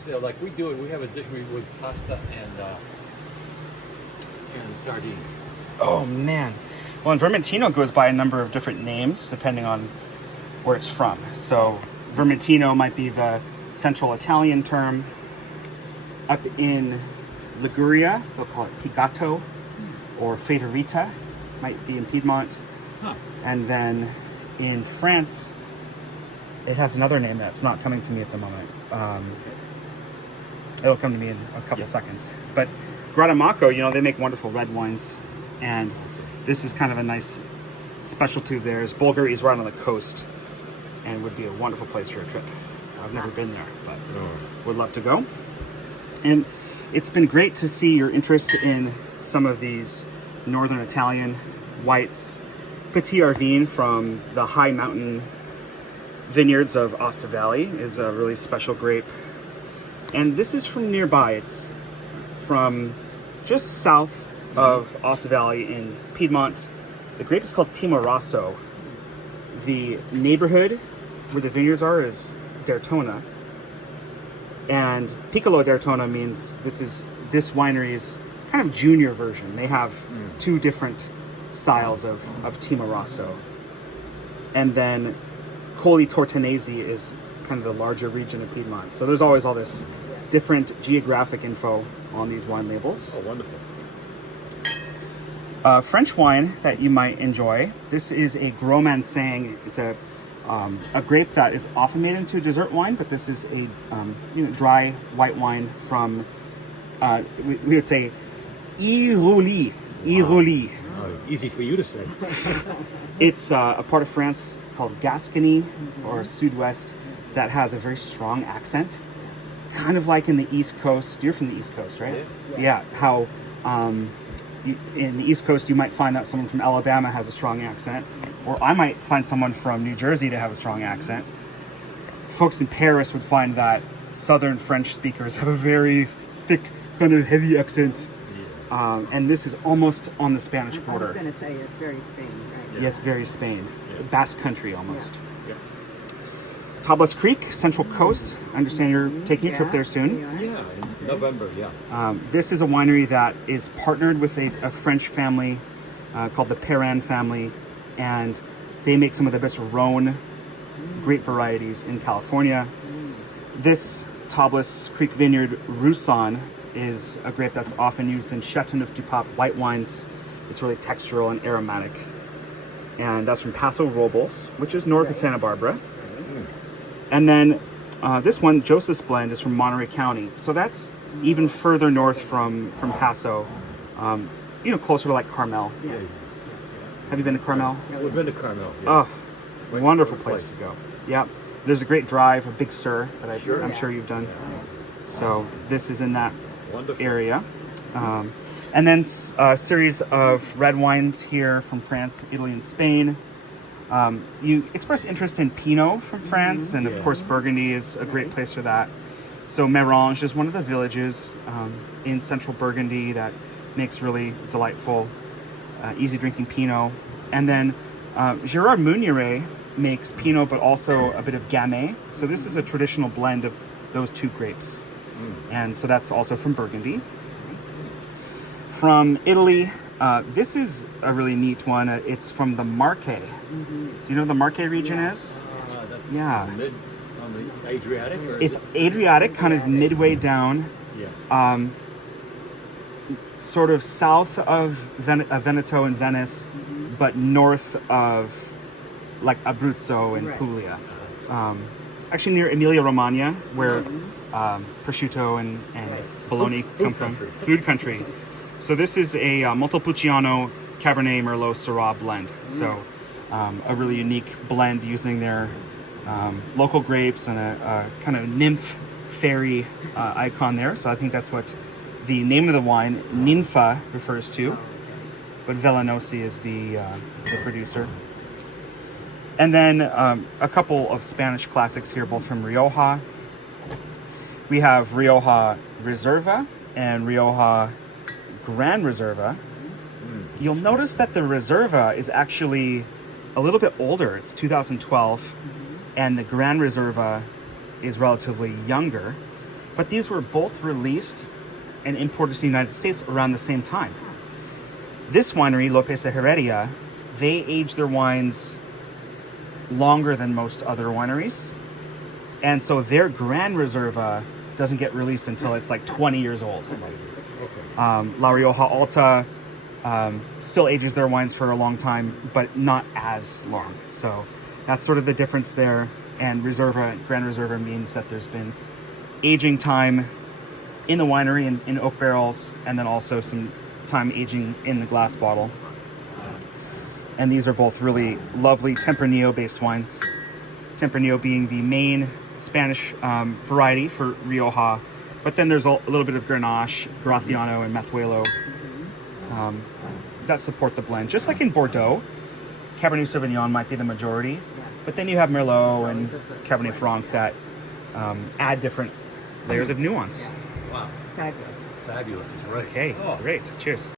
So like we do it, we have a dish with pasta and sardines. Oh man. Well, and Vermentino goes by a number of different names depending on where it's from. So Vermentino might be the central Italian term. Up in Liguria, they'll call it Pigato, or Favorita, might be in Piedmont. Huh. And then in France, it has another name that's not coming to me at the moment. It'll come to me in a couple seconds. But Grattamacco, you know, they make wonderful red wines, and this is kind of a nice specialty of theirs. Bolgheri is right on the coast, and would be a wonderful place for a trip. I've never been there, but would love to go. And it's been great to see your interest in some of these northern Italian whites. Petite Arvine from the high mountain vineyards of Aosta Valley is a really special grape. And this is from nearby. It's from just south of Aosta Valley in Piedmont. The grape is called Timorasso. The neighborhood where the vineyards are is Derthona. And Piccolo Derthona means this winery's kind of junior version. They have two different styles of Timorasso. And then Colli Tortonesi is kind of the larger region of Piedmont. So there's always all this different geographic info on these wine labels. Oh, wonderful. French wine that you might enjoy. This is a Gros Manseng. It's a grape that is often made into dessert wine, but this is a dry white wine from we would say Irouléguy. Irouléguy. Easy for you to say. It's a part of France called Gascony or Sud-Ouest that has a very strong accent, kind of like in the East Coast. You're from the East Coast, right? Yes. Yeah. How in the East Coast you might find that someone from Alabama has a strong accent, or I might find someone from New Jersey to have a strong accent. Folks in Paris would find that Southern French speakers have a very thick, kind of heavy accent. And this is almost on the Spanish border. I was going to say it's very Spain, right? Yeah. Yes, very Spain. Yeah. Basque country almost. Yeah. Tablas Creek, Central Coast. I understand you're taking a trip there soon. Yeah, in November, yeah. This is a winery that is partnered with a French family called the Perrin family, and they make some of the best Rhone grape varieties in California. This Tablas Creek vineyard, Roussanne, is a grape that's often used in Châteauneuf-du-Pape white wines. It's really textural and aromatic. And that's from Paso, Robles, which is north of Santa Barbara. And then this one, Joseph's Blend, is from Monterey County. So that's even further north from Paso, closer to like Carmel. Yeah. Have you been to Carmel? Yeah, we've been to Carmel. Yeah. Oh, wonderful place to go. Yeah. There's a great drive, a Big Sur, that I'm sure you've done. So this is in that area. And then a series of red wines here from France, Italy, and Spain. You express interest in Pinot from France, and of course Burgundy is a great place for that. So Mérange is one of the villages in central Burgundy that makes really delightful, easy drinking Pinot. And then Gérard Meunier makes Pinot, but also a bit of Gamay. So this is a traditional blend of those two grapes. And so that's also from Burgundy. From Italy, this is a really neat one. It's from the Marche. Do you know what the Marche region is? That's Yeah. on the Adriatic? Or It's Adriatic, kind of midway down, sort of south of Veneto and Venice, but north of like Abruzzo and Puglia. Actually near Emilia-Romagna, where prosciutto and bologna come from. Food country. So this is a Montepulciano Cabernet Merlot Syrah blend. So a really unique blend using their local grapes and a kind of nymph fairy icon there. So I think that's what the name of the wine, Ninfa, refers to. But Vellanosi is the producer. And then a couple of Spanish classics here, both from Rioja. We have Rioja Reserva and Rioja Gran Reserva. You'll notice that the Reserva is actually a little bit older. It's 2012, and the Gran Reserva is relatively younger. But these were both released and imported to the United States around the same time. This winery, Lopez de Heredia, they age their wines longer than most other wineries. And so their Grand Reserva doesn't get released until it's like 20 years old. La Rioja Alta still ages their wines for a long time, but not as long. So that's sort of the difference there. And Reserva, Grand Reserva means that there's been aging time in the winery in oak barrels, and then also some time aging in the glass bottle. And these are both really lovely Tempranillo based wines. Tempranillo being the main Spanish variety for Rioja, but then there's a little bit of Grenache, Graciano, and Methuelo that support the blend. Just like in Bordeaux, Cabernet Sauvignon might be the majority, but then you have Merlot and Cabernet Franc that add different layers of nuance. Wow. Fabulous. Fabulous. It's right. Okay, great. Cheers.